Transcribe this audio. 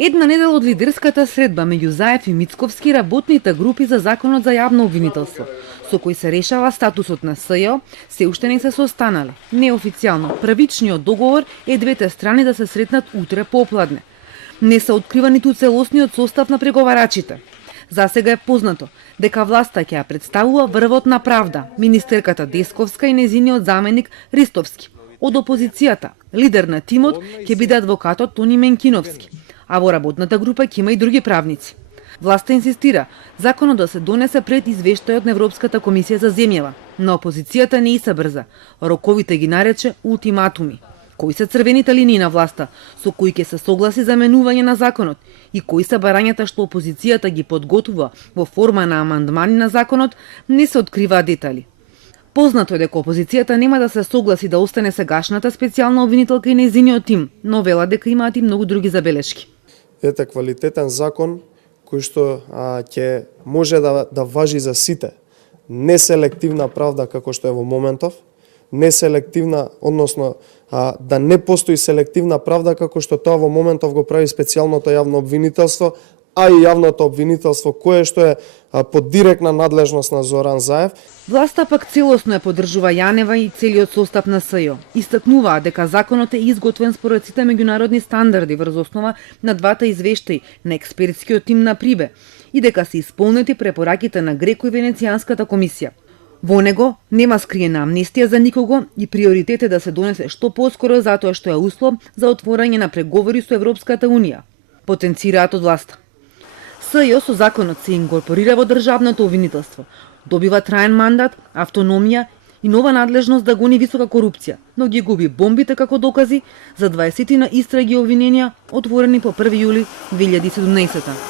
Една недела од лидерската средба меѓу Заев и Мицковски работните групи за законот за јавно обвинителство, со кој се решава статусот на СЈО, се уште не се состанале. Неофицијално, првичниот договор е двете страни да се сретнат утре попладне. Не се открива ниту целосниот состав на преговарачите. За сега е познато дека власта ќе ја представува врвот на правда, министерката Десковска и незиниот заменик Ристовски. Од опозицијата, лидер на тимот ќе биде адвокатот Тони Менкиновски, а во работната група ќе има и други правници. Власта инсистира законот да се донесе пред извештајот на Европската комисија за земјава, но опозицијата не се брза. Роковите ги нарече ултиматуми. Кои се црвените линии на власта со кои ќе се согласи за менување на законот и кои се барањата што опозицијата ги подготвува во форма на амандмани на законот, не се откриваат детали. Познато е дека опозицијата нема да се согласи да остане сегашната специјална обвинителка и нејзиниот тим, но вела дека имаат и многу други забелешки. Ете квалитетен закон кој што ќе може да важи за сите. Неселективна правда како што е во моментов, неселективна, односно да не постои селективна правда како што тоа во моментов го прави специјалното јавно обвинителство, а и јавното обвинителство кое што е под директна надлежност на Зоран Заев. Власта пак целосно ја поддржува Јанева и целиот состав на СЈО. Истакнуваа дека законот е изготвен според сите меѓународни стандарди врз основа на двата извештаи на експертскиот тим на Прибе и дека се исполнети препораките на Греко и Венецијанската комисија. Во него нема скриена амнестија за никого и приоритет е да се донесе што поскоро затоа што е услов за отворање на преговори со Европската унија. Потенцираат од власта. СЈО со законот се инкорпорира во државното обвинителство, добива траен мандат, автономија и нова надлежност да гони висока корупција, но ги губи бомбите како докази за 20 на истраги и обвиненија отворени по 1 јули 2017.